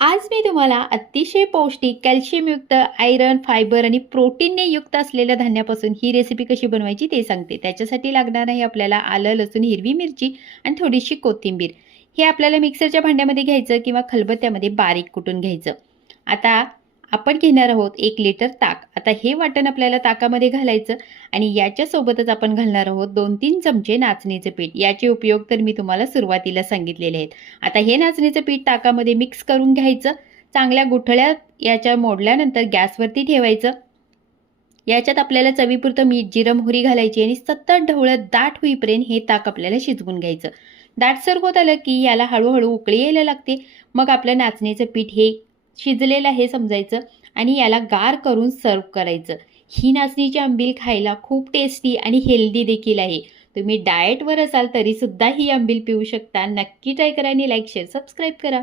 आज मी तुम्हाला अतिशय पौष्टिक, कॅल्शियमयुक्त, आयर्न, फायबर आणि प्रोटीनने युक्त असलेल्या धान्यापासून ही रेसिपी कशी बनवायची ते सांगते. त्याच्यासाठी लागणार आहे आपल्याला आलं, लसूण, हिरवी मिरची आणि थोडीशी कोथिंबीर. हे आपल्याला मिक्सरच्या भांड्यामध्ये घ्यायचं किंवा खलबत्त्यामध्ये बारीक कुटून घ्यायचं. आता आपण घेणार आहोत 1 लिटर ताक. आता हे वाटण आपल्याला ताकामध्ये घालायचं आणि याच्यासोबतच आपण घालणार आहोत 2-3 चमचे नाचणीचं पीठ. याचे उपयोग तर मी तुम्हाला सुरुवातीला सांगितलेले आहेत. आता हे नाचणीचं पीठ ताकामध्ये मिक्स करून घ्यायचं. चांगल्या गुठळ्या याच्या मोडल्यानंतर गॅसवरती ठेवायचं. याच्यात आपल्याला चवीपुरतं मीठ, जिरं, मोहरी घालायची आणि सतत ढवळत दाट होईपर्यंत हे ताक आपल्याला शिजवून घ्यायचं. दाटसर होत आलं की याला हळूहळू उकळी यायला लागते. मग आपलं नाचणीचं पीठ हे शिजलेलं आहे समजायचं आणि याला गार करून सर्व्ह करायचं. ही नाचणीची आंबील खायला खूप टेस्टी आणि हेल्दी देखील आहे. तुम्ही डाएटवर असाल तरीसुद्धा ही आंबील पिऊ शकता. नक्की ट्राय करा आणि लाईक, शेअर, सबस्क्राईब करा.